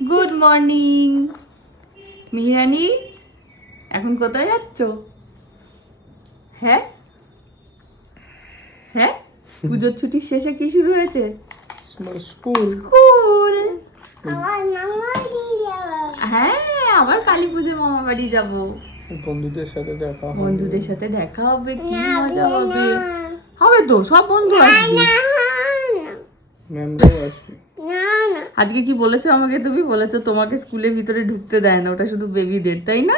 Good morning মিহিরানি এখন কোথায় যাচ্ছ? হ্যাঁ? হ্যাঁ? পুজোর ছুটির শেষে কি শুরু হয়েছে? স্কুল। স্কুল। হ্যাঁ আবার কালী পুজো মামা বাড়ি যাব। বন্ধুদের সাথে দেখা হবে। বন্ধুদের সাথে দেখা হবে কি মজা হবে। হবে তো সব বন্ধু আসবে। ম্যামরাও আসবে। আজকে কি বলেছ আমাকে তুমি? বলেছ তোমাকে স্কুলের ভিতরে ঢুকতে দেয় না ওটা শুধু বেবিদের তাই না?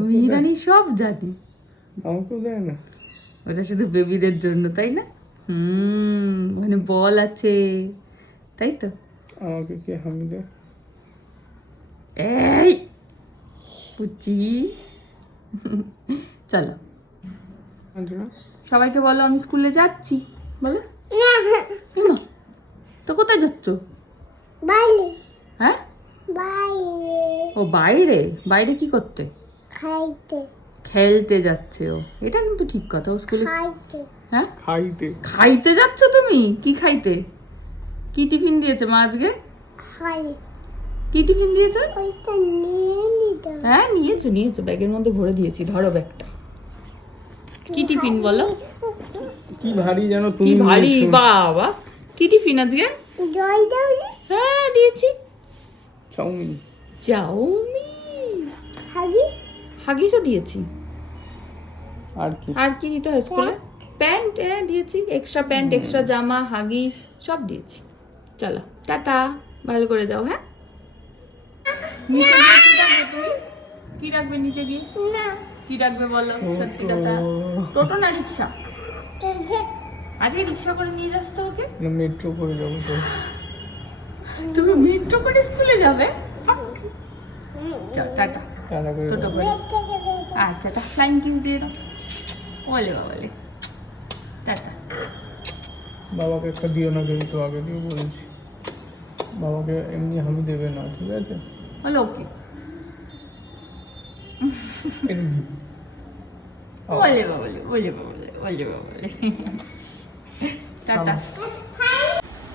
মিহিরানি সব জানি। আমাকেও দেয় না। ওটা শুধু বেবিদের জন্য তাই না? হুম ওখানে বল আছে তাই তো? আমাকে কে হামি দেয়? এই পুচি। চলো। সবাইকে বলো আমি স্কুলে যাচ্ছি বলো। তো কোথায় যাচ্ছ? বাইরে। হ্যাঁ? বাইরে। ও বাইরে? বাইরে কি করতে? খাইতে। খেলতে যাচ্ছে ও। এটা কিন্তু ঠিক কথা ও স্কুলে খাইতে। হ্যাঁ? খাইতে। খাইতে যাচ্ছ তুমি? কি খাইতে? কি টিফিন দিয়েছে মা আজকে? খাই। কি টিফিন দিয়েছে? ওইটা নিয়ে নিতে হ্যাঁ নিয়েছো নিয়েছো। ব্যাগের মধ্যে ভরে দিয়েছি ধরো ব্যাগটা। কি টিফিন বলো? কি ভারী জানো কি ভারী। বাবা। কি টিফিন আজকে? জল দাও হ্যাঁ দিয়েছি। চাউমিন। চাউমিন? হাগিস? হাগিসও দিয়েছি। আর কি? আর কি দিতে হয় স্কুলে? প্যান্ট হ্যাঁ দিয়েছি। এক্সট্রা প্যান্ট এক্সট্রা জামা হাগিস সব দিয়েছি। চলো টাটা। ভালো করে যাও হ্যাঁ? নিচে গিয়ে কি রাখবে তুমি কি রাখবে নিচে গিয়ে? না। কি রাখবে বলো? সত্যি কথা। টোটো না রিক্সা? আজকে রিক্সা করে নিয়ে যাস তো ওকে? মেট্রো করে যাব তো। তুমি মেট্রো করে স্কুলে যাবে। টাটা। টাটা করে আচ্ছা তা ফ্লাইং কিস দিয়ে দাও। বলে বাবালে টাটা। বাবাকে একটা দিও না কিন্তু আগে দিয়ে বলেছি। বাবাকে এমনি হামি দেবে না ঠিক আছে? বলো ওকে। বলে বাবালে বলে বাবালে বলে বাবালে টাটা।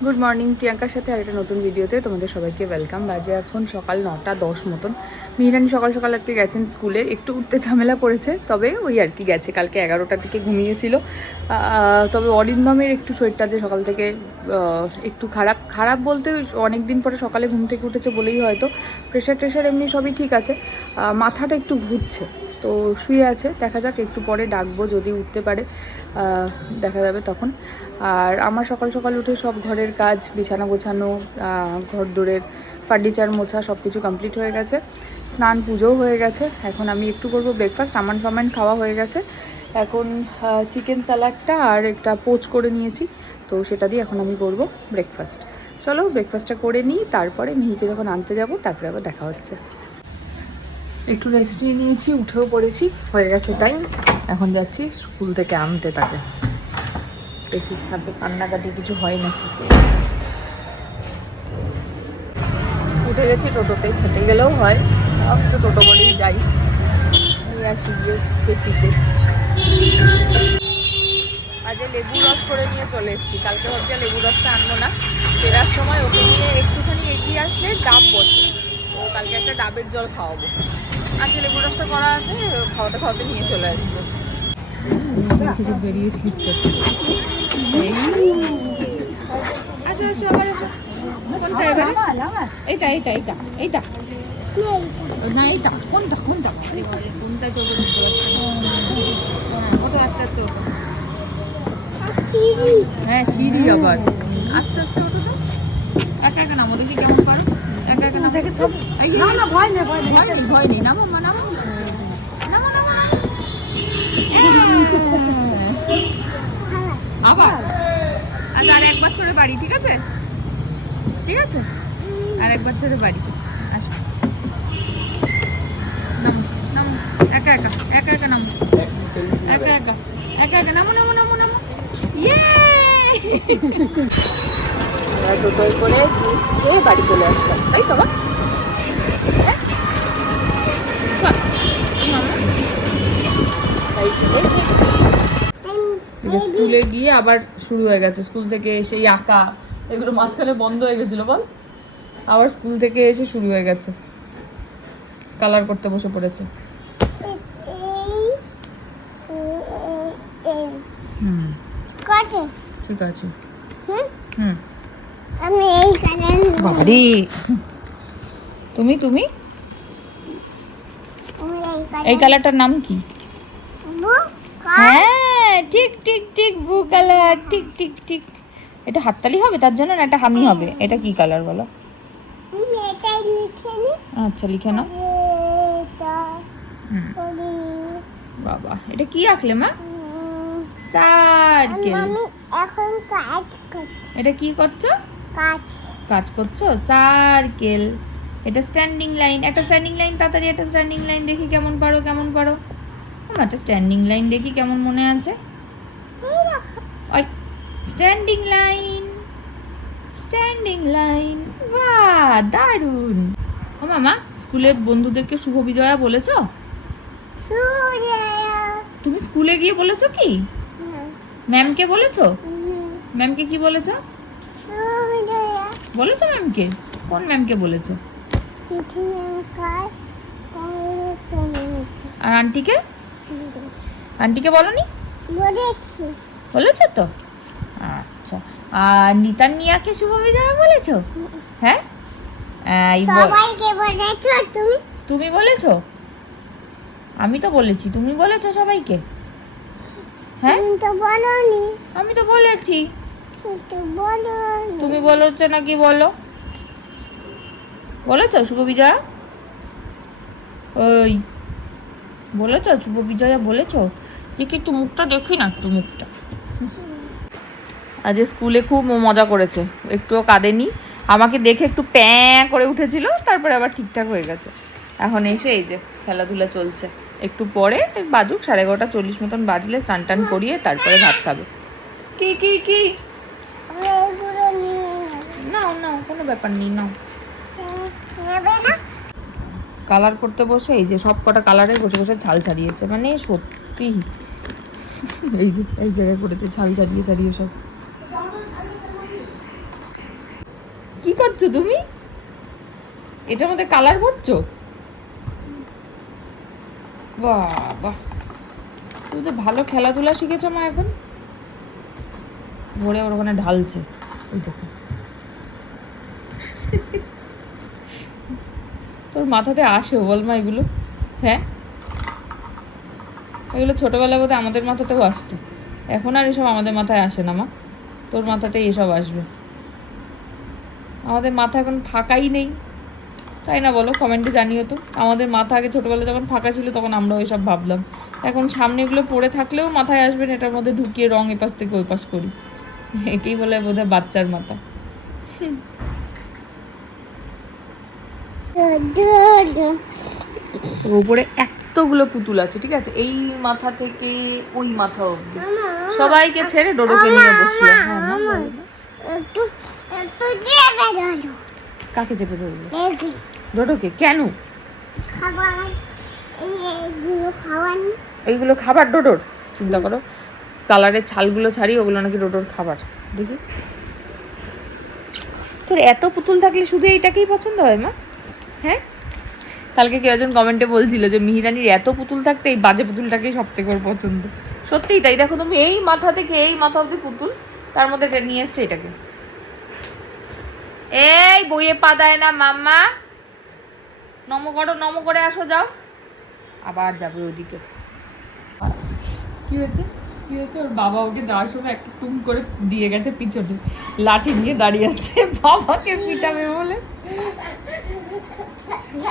গুড মর্নিং প্রিয়াঙ্কার সাথে আর একটা নতুন ভিডিওতে তোমাদের সবাইকে ওয়েলকাম বাজে এখন সকাল নটা দশ মতন। মিহিরানি সকাল সকাল আজকে গেছেন স্কুলে। একটু উঠতে ঝামেলা করেছে তবে ওই আর কি গেছে। কালকে এগারোটার দিকে ঘুমিয়েছিল। তবে অরিন্দমের একটু শরীরটা যে সকাল থেকে একটু খারাপ। খারাপ বলতে অনেক দিন পরে সকালে ঘুম থেকে উঠেছে বলেই হয়তো। প্রেশার টেশার এমনি সবই ঠিক আছে। মাথাটা একটু ঘুরছে। তো শুয়ে আছে। দেখা যাক, একটু পরে ডাকবো যদি উঠতে পারে। দেখা যাবে তখন। আর আমার সকাল সকাল উঠে সব ঘরের কাজ, বিছানা গোছানো ঘর দূরের ফার্নিচার মোছা সব কিছু কমপ্লিট হয়ে গেছে। স্নান পুজোও হয়ে গেছে। এখন আমি একটু করব ব্রেকফাস্ট আমান ফামান খাওয়া হয়ে গেছে। এখন চিকেন স্যালাডটা আর একটা পোচ করে নিয়েছি। তো সেটা দিয়ে এখন আমি করব ব্রেকফাস্ট চলো ব্রেকফাস্টটা করে নিই। তারপরে মিহিকে যখন আনতে যাব, তারপরে আবার দেখা হচ্ছে। একটু রেস্ট নিয়ে নিয়েছি, উঠেও পড়েছি, হয়ে গেছে টাইম এখন যাচ্ছি স্কুল থেকে আনতে তাকে। দেখি হাতে কান্নাকাটি কিছু হয় নাকি? উঠে গেছি টোটোতে, হেঁটে গেলেও হয়। একটু টোটো বলেই যাই। নিয়ে আসি গিয়ে পেঁচিতে আজকে লেবু রস করে নিয়ে চলে এসেছি। কালকে ভাবছি লেবু রসটা আনব না। ফেরার সময় ওকে নিয়ে একটুখানি এগিয়ে আসলে ডাব বসে। তো কালকে একটা ডাবের জল খাওয়াবো। আজকে লেবু রসটা করা আছে খাওয়াতে খাওয়াতে নিয়ে চলে আসব। থেকে বেরিয়ে স্লিপ করছে। আসো আসো আবার আসো। কোনটা এবারে? এইটা এইটা এইটা এইটা। না কোনটা কোনটা? কোনটা পারছি হ্যাঁ ওটা আস্তে আস্তে হ্যাঁ সিঁড়ি আবার। আস্তে আস্তে ওঠো তো। একা একা নামো দেখি কেমন পারো। একা একা নামো? এই যে- ভয় নেই ভয় নেই। নামো মা নামো। নামো নামো। আবার? আচ্ছা আর একবার চড়ে বাড়ি ঠিক আছে? ঠিক আছে? আর একবার চড়ে বাড়ি। আসো। নামো নামো। একা একা একা একা নামো। একা একা একা একা। নামো নামো নামো নামো। ইয়ে! টোটোয় করে জুস খেয়ে বাড়ি চলে আসলাম তাই তো? হ্যাঁ? বাহ, মামা। বাড়ি চলে এসেছি। স্কুলে গিয়ে আবার শুরু হয়ে গেছে স্কুল থেকে এসে আঁকা এগুলো মাঝখানে বন্ধ হয়ে গেছিল বল। আবার স্কুল থেকে এসে শুরু হয়ে গেছে কালার করতে বসে পড়েছে। এই এই এই হুম ঠিক আছে। হুম। হুম। আমি এই কালার বাবারে। তুমি তুমি? এই কালারটার নাম কি? হ্যাঁ ঠিক ঠিক ঠিক ব্লু কালার ঠিক ঠিক ঠিক। এটা হাততালি হবে? তার জন্য না এটা হামি হবে? এটা কি কালার বলো? আচ্ছা লিখে নাও। বাবা এটা কি আঁকলে মা? সার্কেল। এখন কাজ করছি। এটা কি করছ? কাজ। কাজ করছ? সার্কেল। এটা স্ট্যান্ডিং লাইন একটা স্ট্যান্ডিং লাইন তাড়াতাড়ি একটা স্ট্যান্ডিং লাইন দেখি কেমন পারো কেমন পারো। আমার একটা স্ট্যান্ডিং লাইন দেখি কেমন মনে আছে? ওই স্ট্যান্ডিং লাইন স্ট্যান্ডিং লাইন বাহ দারুণ। ও মামা স্কুলে বন্ধুদেরকে শুভ বিজয়া বলেছ? তুমি স্কুলে গিয়ে বলেছ কি? ম্যামকে বলেছ? ম্যামকে কি বলেছ? বলেছ ম্যামকে কোন ম্যামকে বলেছ? আর আন্টিকে? আন্টিকে বলনি? বলেছি। বলেছ তো? আচ্ছা। আর নিতান নিয়াকে শুভ বিজয়া বলেছ হ্যাঁ তুমি? তুমি বলেছ? আমি তো বলেছি। তুমি বলেছ সবাইকে? হ্যাঁ? আমি তো বলেছি। তুমি বলেছ নাকি বলো? বলেছ শুভ বিজয়া? ওই, বলেছ শুভ বিজয়া বলেছ? যে একটু মুখটা দেখি না একটু মুখটা। আজ স্কুলে খুব মজা করেছে, একটুও কাঁদেনি। আমাকে দেখে একটু প্যাঁ করে উঠেছিল, তারপরে আবার ঠিকঠাক হয়ে গেছে। এখন এসে এই যে খেলাধুলা চলছে। একটু পরে বাজুক, সাড়ে এগারোটা চল্লিশ মতন বাজলে স্নান টান করিয়ে তারপরে ভাত খাবে। কি কি কি আমি এইগুলো নিয়ে নেব। নাও নাও কোনো ব্যাপার নেই নাও। না? কালার করতে বসে এই যে সব কটা কালারে বসে বসে ছাল ছাড়িয়েছে মানে সত্যি। এই যে এই জায়গায় করেছে ছাল ছাড়িয়ে ছাড়িয়ে সব। কি করছ তুমি? এটার মধ্যে কালার ভরছো? বাবা। তুমি তো ভালো খেলাধুলা শিখেছো মা এখন। ভরে ওর ওখানে ঢালছে। ওই দেখো। তোর মাথাতে আসে বল মা এগুলো? হ্যাঁ? এগুলো ছোটোবেলায় বোধহয় আমাদের মাথাতেও আসতো। এখন আর এসব আমাদের মাথায় আসে না, মা। তোর মাথাতে এসব আসবে। আমাদের মাথা এখন ফাঁকাই নেই। তাই না বলো? কমেন্টে জানিও তো। আমাদের মাথা আগে ছোটোবেলায় যখন ফাঁকা ছিল, তখন আমরা ওইসব ভাবলাম। এখন সামনে এগুলো পড়ে থাকলেও মাথায় আসবেন এটার মধ্যে ঢুকিয়ে রং এপাশ থেকে ওই পাশ করি। একেই বলে বোধহয় বাচ্চার মাথা। ওর উপরে এতগুলো পুতুল আছে, ঠিক আছে? এই মাথা থেকে ওই মাথা অব্দি সবাইকে ছেড়ে ডোডোকে নিয়ে বসল হ্যাঁ চেপে ধরো কাকে চেপে ধরলো ডোডোকে? কেন? এইগুলো খাবার ডোডোর? চিন্তা করো। কালারের ছালগুলো ছাড়িয়ে ওগুলো নাকি ডোডোর খাবার। দেখি। তোর এত পুতুল থাকলে শুধু এইটাকেই পছন্দ হয়, মা? হ্যাঁ? কালকে কেউ একজন কমেন্টে বলছিল যে, মিহিরানির এত পুতুল থাকতে এই বাজে পুতুলটাকেই সব থেকে ওর পছন্দ। সত্যিই তাই। দেখো তুমি এই মাথা থেকে এই মাথা অব্দি পুতুল, তার মধ্যে এটা নিয়ে এসছে এটাকে। এই বইয়ে পা দেয় না মাম্মা। নম করো, নম করে আসো, যাও। আবার যাবে ওইদিকে। কি হয়েছে? কি হয়েছে? ওর বাবা ওকে যাওয়ার সময় একটা টুম করে দিয়ে গেছে পিছনে। লাঠি নিয়ে দাঁড়িয়ে আছে। বাবাকে পিটাবে বলে।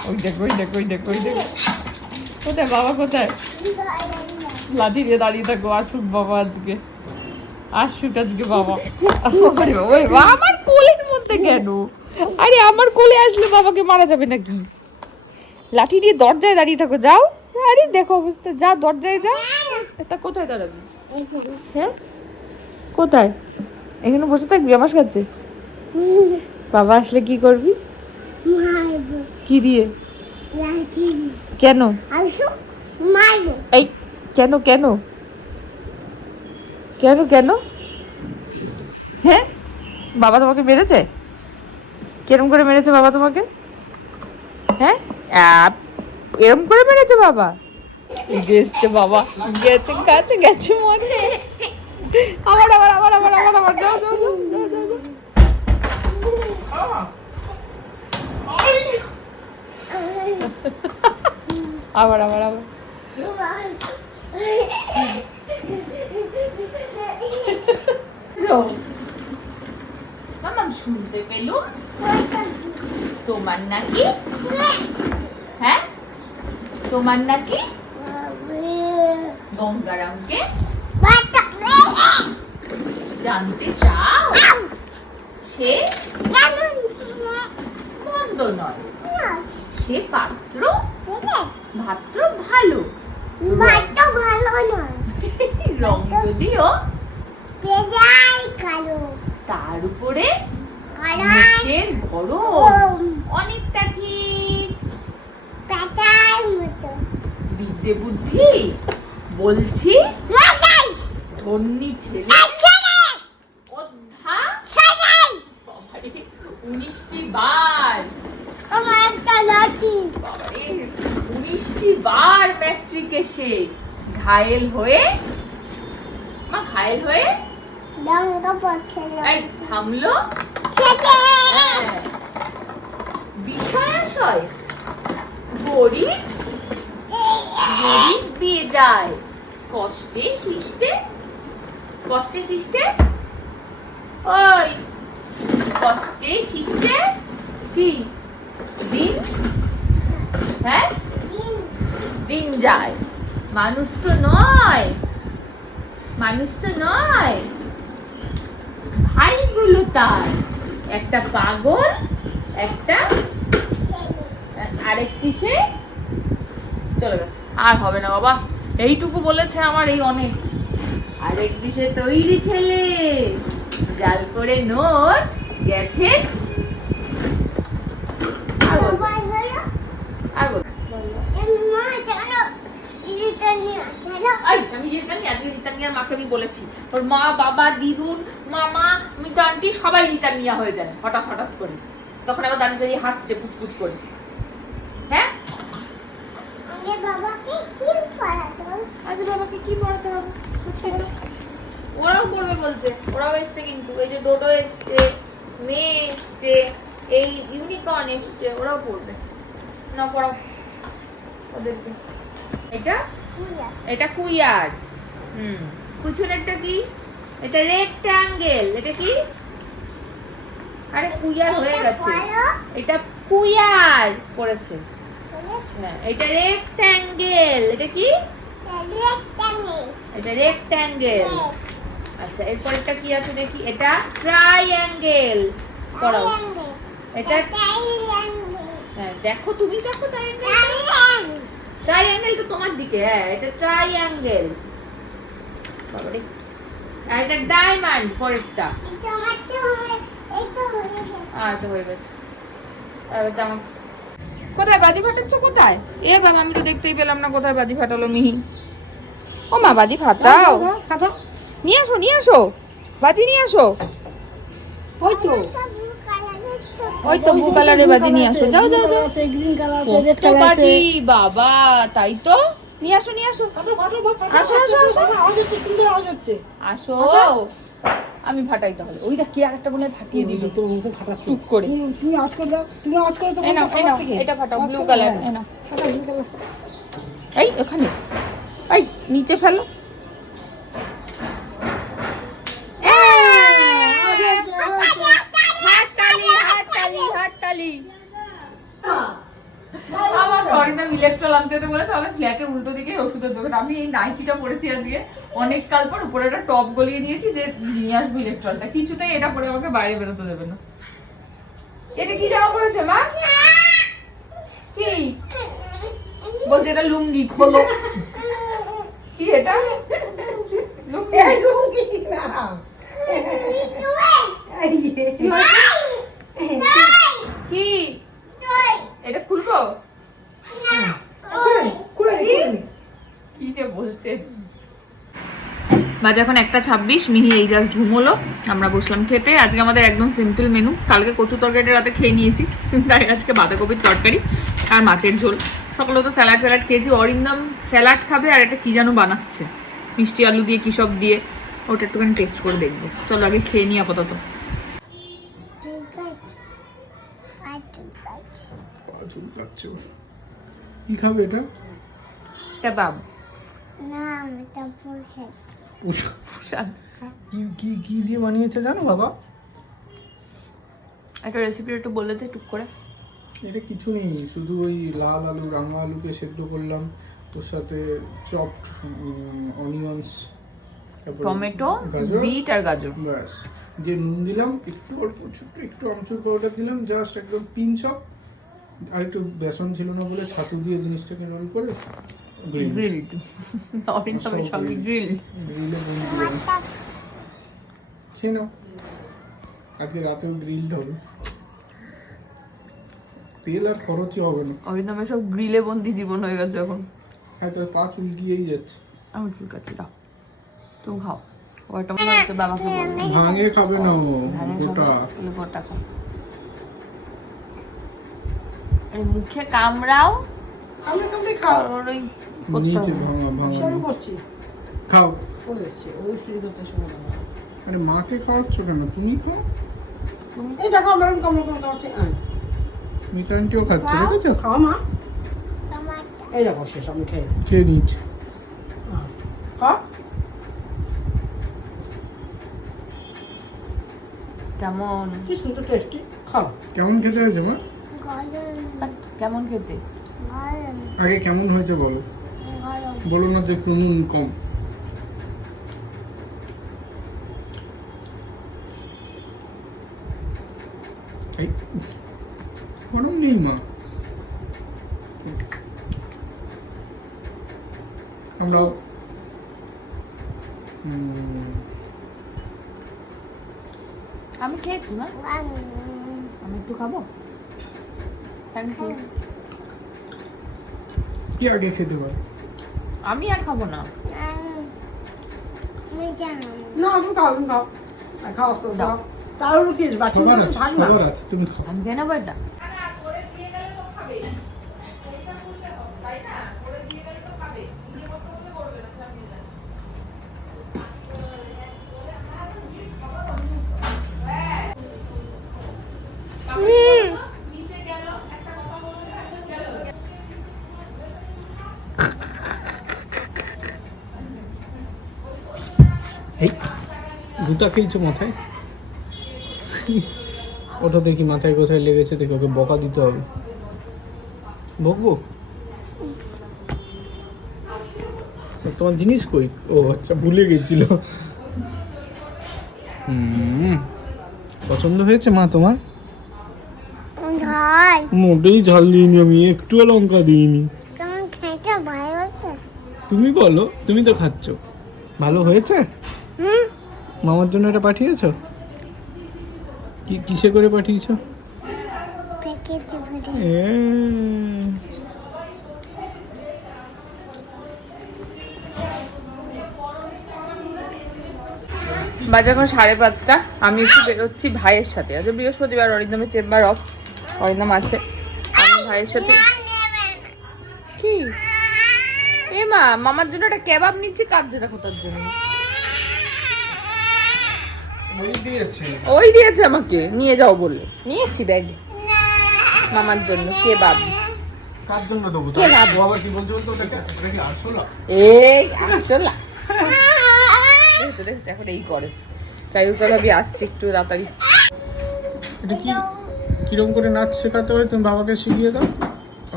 ওই দেখ ওই দেখ ওই দেখ ওই দেখ। কোথায় বাবা, কোথায়? লাঠি নিয়ে দাঁড়িয়ে থাকো, আসুক বাবা আজকে। আসুক আজকে বাবা। ওই আমার কোলের মধ্যে কেন? আরে আমার কোলে আসলে বাবাকে মারা যাবে নাকি? লাঠি দিয়ে দরজায় দাঁড়িয়ে থাকো, যাও। আরে দেখো অবস্থা, যা দরজায় যা। তা কোথায় দাঁড়াবি? হ্যাঁ? কোথায়? এখানে বসে থাকবি, আমার কাছে বাবা আসলে কি করবি? কি দিয়ে? কেন? এই কেন কেন? কেন কেন? হ্যাঁ? বাবা তোমাকে মেরেছে? কিরম করে মেরেছে বাবা তোমাকে? হ্যাঁ? অ্যাপ এরম করে মেরেছে বাবা? এসছে বাবা গেছে গেছে গেছে মনে। আবার আবার আবার আবার আবার আবার যাও যাও যাও যাও যাও যাও। আবার আবার আবার। শুনতে পেলুম তোমার নাকি? হ্যাঁ? তোমার নাকি? গঙ্গারামকে জানতে চাও? সে মন্দ নয়। সে পাত্র পাত্র ভালো। ভালো নয় রং যদিও কালো। তার উপরে মুখের গরম। অনেকটা ঠিক। পেটার মতো। বিদ্যে বুদ্ধি। বলছি ধন্যী ছেলে একসাথে অধ্যা সাজাই বাবারে, উনিশটি বার আমার একটা লাঠি বাবারে উনিশটি বার ম্যাট্রিকে সে ঘায়েল হয়ে মা ঘায়েল হয়ে এই থামলো? হ্যাঁ। বিষয় আশয় গরিব গরিব যায়। কষ্টে শিষ্টে কষ্টে শিষ্টে ওই কষ্টে শিষ্টে কি? দিন? হ্যাঁ? দিন যায়। মানুষ তো নয়। মানুষ তো নয়। ভাইগুলো তার। একটা পাগল একটা আরেকটি সে চলে গেছে। আর হবে না বাবা এইটুকু বলেছে আমার এই অনেক। আরেকটি সে তৈরি ছেলে। জাল করে নোট গেছে আর বলব না, আর বলব না। মা চলো এই, আমি রিতানি আজকে রিতানিয়ার মাকে আমি বলেছি। ওর মা বাবা দিদুন মামা মিতা আন্টি সবাই রিতানিয়া হয়ে যায় হঠাৎ হঠাৎ করে। তখন আবার দাঁড়িয়ে দাঁড়িয়ে হাসছে পুচপুচ করে। হ্যাঁ? আগে বাবাকে কি পড়াতো আজ বাবাকে কি পড়াতে হবে ওরাও পড়বে বলছে ওরাও এসছে কিন্তু। এই যে ডোডো এসছে মেয়ে এসছে এই ইউনিকর্ন এসছে ওরাও পড়বে। না পড়াও ওদেরকে। এটা? এটা কুইয়ার। হুম। কুচুনেরটা কি? এটা রেক্ট্যাঙ্গেল এটা কি? আরে কুইয়ার হয়ে গেছে। এটা কুইয়ার পড়েছে। হ্যাঁ এটা রেক্ট্যাঙ্গেল এটা কি? এটা রেক্ট্যাঙ্গেল আচ্ছা এরপরেরটা কি আছে দেখি? এটা ট্রাইঅ্যাঙ্গেল পড়াও। এটা হ্যাঁ দেখো তুমি দেখো ট্রাইঅ্যাঙ্গেল ট্রাইঅ্যাঙ্গেল তো তোমার দিকে হ্যাঁ এটা ট্রাইঅ্যাঙ্গেল বাবারে। আর এটা ডায়মন্ড পরেরটা। আচ্ছা হয়ে গেছে। এবার জামা। কোথায় বাজি ফাটাচ্ছ কোথায়? এ বাবা আমি তো দেখতেই পেলাম না কোথায় বাজি ফাটালো মিহি। ও মা বাজি ফাটাও। নিয়ে আসো নিয়ে আসো। বাজি নিয়ে আসো। ওই তো। ওই তো ব্লু কালারের বাজি নিয়ে আসো। যাও যাও যাও। কত বাজি বাবা তাই তো? নিয়ে আসো নিয়ে আসো। ফাটো, ফাটো, ফাটো, আসো, আসো, আসো। ফাটো, আসো। আমি ফাটাই তাহলে। ওই কি আরেকটা মনে হয় ফাটিয়ে দিল। তো তো ফাটাচ্ছে চুপ করে। তুমি আওয়াজ করে দাও। তুমি আওয়াজ করে দাও কে? এটা ফাটাও ব্লু কালার দাও। এই নাও। ফাটাও, blue color। এই ওখানে। এই নিচে ফেলো হাততালি হাততালি হাততালি আমার অরিন্দম ইলেকট্রল আনতে যেতে বলেছে আমাদের ফ্ল্যাটের উল্টো দিকে ওষুধের দোকান। আমি এই নাইকিটা পরেছি আজকে। অনেক কাল পর উপরে একটা টপ গলিয়ে নিয়েছি যে নিয়ে আসব ইলেকট্রলটা কিছুতেই এটা পরে আমাকে বাইরে বেরোতে দেবে না। এটা কি জামা পড়েছে মা? কি? বলছে এটা লুঙ্গি খোলো। কি এটা? লুঙ্গি। লুঙ্গি না। কি? এটা খুলবো? নে। কি যে বলছে? বাজে এখন একটা ছাব্বিশ মিহি এই জাস্ট ঘুমোলো আমরা বসলাম খেতে। আজকে আমাদের একদম সিম্পল মেনু কালকে কচু তরকারিটা রাতে খেয়ে নিয়েছি তাই আজকে বাঁধাকপির তরকারি আর মাছের ঝোল। সকালে তো স্যালাড ফ্যালাড খেয়েছি অরিন্দম স্যালাড খাবে আর একটা কি যেন বানাচ্ছে। মিষ্টি আলু দিয়ে কী সব দিয়ে ওটা একটুখানি টেস্ট করে দেখব। চলো আগে খেয়ে নিই আপাতত ঠিক আছে আর ঠিক আছে পা চুলকাচ্ছে ওর। কি খাবে এটা? না বসে কি কি কি দিয়ে বানিয়েছে জানো বাবা? একটা রেসিপি একটু বললে তো টুক করে। এটা কিছু নেই শুধু ওই লাল আলু রাঙা আলুকে সেদ্ধ করলাম। ওর সাথে চপড অনিয়ন্স টমেটো গাজর। বিট আর গাজর। ব্যাস। দিয়ে নুন দিলাম একটু অল্প ছোট্ট একটু আমচুর পাউডার দিলাম জাস্ট একদম পিঞ্চ অফ আর একটু বেসন ছিল না বলে ছাতু দিয়ে জিনিসটাকে রোল করে গ্রিলড গ্রিলে খেয়ে নাও। আজকে রাতেও গ্রিলড হবে। তেল আর খরচই হবে না। অরিন্দমের সব গ্রিলে বন্দি জীবন হয়ে গেছে এখন। হ্যাঁ তোর পা চুলকিয়েই যাচ্ছে। আমি আছে দাও। তুমি খাও। ওটা মনে হচ্ছে বাবাকে ভাঙে খাবে না গোটা। গোটা খাও এই মুখে কামড়াও। কামড়ে কামড়ে খাও। আর ওই নিচে ভাঙা ভাঙা শুরু করছি। খাও। করে যাচ্ছে ওই শুরু করতে শুরু আরে মাকে খাওয়াচ্ছ কেন? তুমি খাও। তুমি এই দেখো আমরা কামড়ে কামড়ে খাওয়াচ্ছি। হ্যাঁ মিতা আন্টিও খাচ্ছে। দেখেছ খাও মা। টমাটো এই দেখো শেষ আমি খেয়ে খেয়ে নিচ্ছে হ্যাঁ। খাও। কেমন? কি সুন্দর টেস্টি খাও। কেমন খেতে হয়েছে মা? কেমন খেতে? আগে কেমন হয়েছে বলো? বলো না যে নুন কম। এই, গরম নেই মা। আমরাও উম, আমি খেয়েছি মা। আমি একটু খাব? থ্যাংক ইউ কি আগে খেতে পারো? আমি আর খাব না। আমি না আমি খাও তুমি খাও। খাও আস্তে আস্তে। খাও। কি আছে তুমি খাও। আমি কেন এটা গুতা খেয়েছো মাথায়? ওটা দেখি মাথায় কোথায় লেগেছে দেখি ওকে বকা দিতে হবে। বকবো? তোমার জিনিস কই? ও আচ্ছা ভুলে গেছিল। হুম পছন্দ হয়েছে মা তোমার? মোটেই ঝাল দিইনি আমি একটুও লঙ্কা দিইনি। তুমি বলো তুমি তো খাচ্ছ। ভালো হয়েছে? হুম। মামার জন্য এটা পাঠিয়েছো? কি কিসে করে পাঠিয়েছো? বাজে এখন সাড়ে পাঁচটা। আমি একটু বেরোচ্ছি ভাইয়ের সাথে। আজ বৃহস্পতিবার অরিন্দমের চেম্বার অফ। অরিন্দম আছে। আমি ভাইয়ের সাথে কি? এ মা মামার জন্য একটা কেবাব নিচ্ছি কার জন্য কোথার জন্য? ওই দিয়েছে। আমাকে নিয়ে যাও বললে। নিয়েছি ব্যাগে মামার জন্য কে দেখেছ এখন এই করে চাই আসছি একটু তাড়াতাড়ি। এটা কি কিরম করে নাচ শেখাতে হয়? তুমি বাবাকে শিখিয়ে দাও।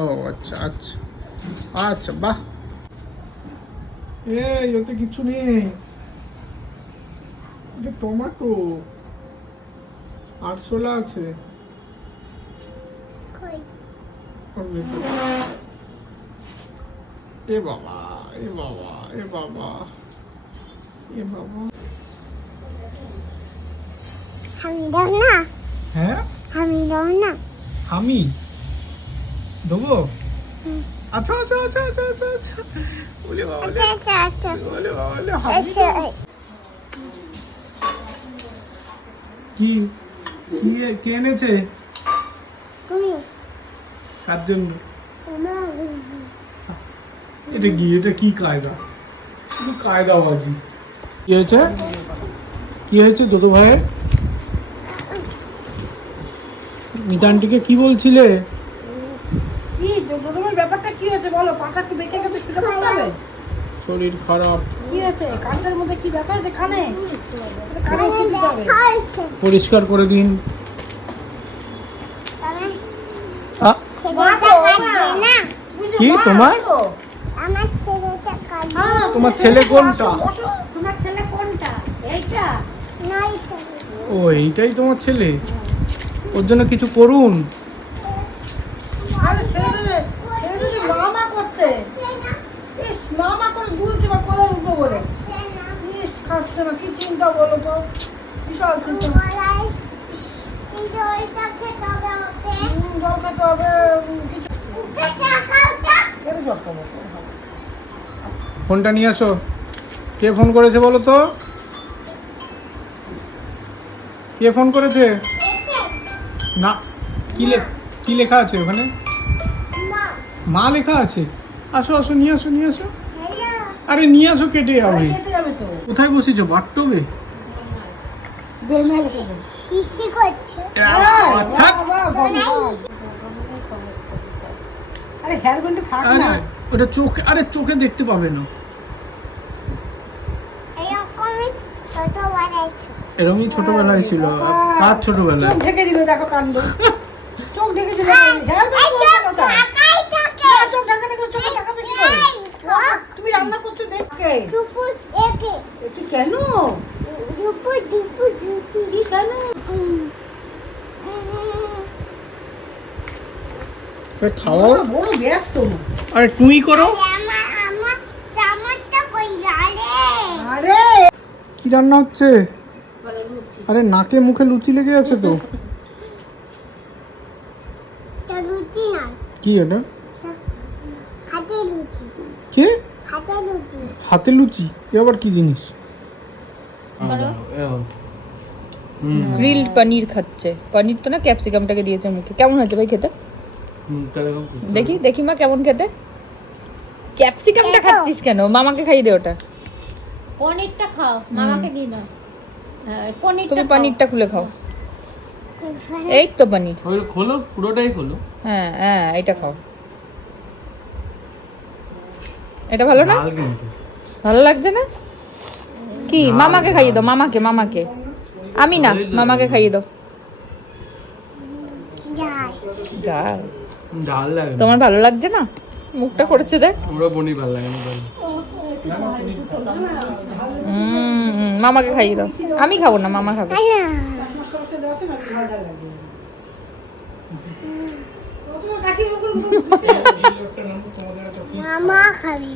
ও আচ্ছা আচ্ছা। আচ্ছা বাহ। এই ওতে কিচ্ছু নেই। এটা টমেটো আরশোলা আছে। এ বাবা এ বাবা এ বাবা এ বাবা। আমি দাও না। হ্যাঁ? আমি দাও না। আমি দেবো? আচ্ছা আচ্ছা আচ্ছা আচ্ছা আচ্ছা ওলে বাবা ওলে আচ্ছা আচ্ছা আচ্ছা। বাবা ওলে হামি কি? কি কে এনেছে? কার জন্য? এটা কি? এটা কি কায়দা? শুধু কায়দাবাজি কি হয়েছে? কি হয়েছে দুটো ভাইয়ের মিতানটিকে কি বলছিলে? কি? ডোডোমের ব্যাপারটা কি হয়েছে বলো? পাটা একটু বেঁকে গেছে শুনে শরীর খারাপ। কি হয়েছে? কানটার মধ্যে কি ব্যথা হয়েছে? কানে? কানে ওষুধ দিতে হবে। পরিষ্কার করে দিন। কি তোমার? হ্যাঁ, তোমার ছেলে কোনটা? তোমার ছেলে কোনটা? এইটা? ও এইটাই তোমার ছেলে? ওর জন্য কিছু করুন আরে ছেলেটা যে ছেলেটা যে মা মা করছে ইস মা মা করে দুলছে বা কোথায় উঠবো বলে খাচ্ছে না কি চিন্তা বলো তো? বিশাল চিন্তা। জল খেতে হবে ফোনটা নিয়ে আসো। কে ফোন করেছে বলো তো? কে ফোন করেছে? না কি কি লেখা আছে ওখানে? মা। মা লেখা আছে। আসো আসো নিয়ে আসো নিয়ে আসো। আরে নিয়ে আসো কেটে যাবে। তো কোথায় বসেছো? আচ্ছা আরে হেয়ার ব্যান্ডে থাক আরে না ওটা চোখে আরে চোখে দেখতে পাবে না। এরকমই ছোটবেলায় ছিল। আর ছোটবেলায়। চোখ ঢেকে দিল দেখো কাণ্ড। চোখ ঢেকে দিল। হেয়ার ব্যান্ড চোখ ঢাকা দেখলে চোখে তাকাবে কি করে? তুমি রান্না করছ দেখে। দুপুর একে। কি কেন? দুপুর দুপুর দুপুর কি কেন? খাওয়াও বড় ব্যস্ত। আরে টুই করো। আরে কি রান্না হচ্ছে? আরে নাকে মুখে লুচি লেগে আছে তো। তা লুচি না। কি এটা হাতে লুচি কি হাতে লুচি হাতে লুচি এ আবার কি জিনিস? গ্রিলড পনির খাচ্ছে। পনির তো না ক্যাপসিকামটাকে দিয়েছে মুখে। কেমন হয়েছে ভাই খেতে? দেখি দেখি মা কেমন খেতে। ক্যাপসিকামটা খাচ্ছিস কেন? মামাকে খাইয়ে দে ওটা। পনিরটা খাও মামাকে দিয়ে দাও। হ্যাঁ, পনিরটা তুমি পনিরটা খুলে খাও। এই তো পনির। ওই খোলো পুরোটাই খোলো। হ্যাঁ হ্যাঁ এটা খাও। এটা ভালো না? ভালো লাগছে না? কি মামাকে খাইয়ে দাও মামাকে মামাকে। আমি না মামাকে খাইয়ে দাও। তোমার ভালো লাগছে না? মুখটা করেছে দেখ। ভালো লাগে না মামাকে খাইয়ে দাও। আমি খাব না মামা খাবে। মামা খাবে।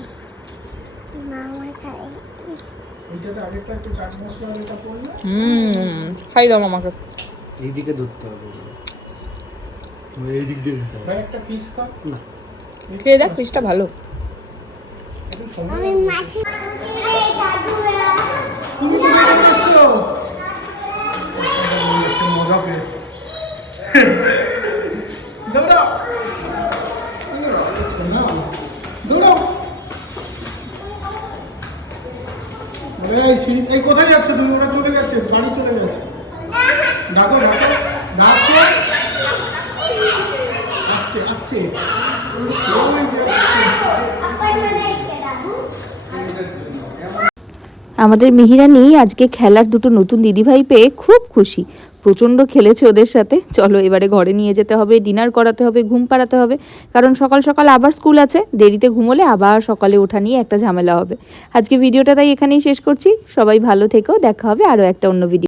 হুম খাই দাও মামাকে। এইদিকে ধরতে হবে। এই দিক দিয়ে ধরতে হবে। একটা পিস খা। খেয়ে দেখ পিসটা ভালো। আমি মাছি তুমি কি দেখে নিচ্ছ মজা পেয়েছে দৌড়াও দৌড়াও আরে এই সিঁড়ি এই কোথায় যাচ্ছ তুমি ওরা চলে গেছে বাড়ি চলে গেছে ডাকো ডাকো ডাকো আসছে আসছে ওই যে আমাদের মিহিরানি আজকে খেলার দুটো নতুন দিদিভাই পেয়ে খুব খুশি। প্রচণ্ড খেলেছে ওদের সাথে। চলো এবারে ঘরে নিয়ে যেতে হবে, ডিনার করাতে হবে, ঘুম পাড়াতে হবে। কারণ সকাল সকাল আবার স্কুল আছে, দেরিতে ঘুমোলে আবার সকালে ওঠা নিয়ে একটা ঝামেলা হবে। আজকে ভিডিওটা তাই এখানেই শেষ করছি। সবাই ভালো থেকেও দেখা হবে আরও একটা অন্য ভিডিও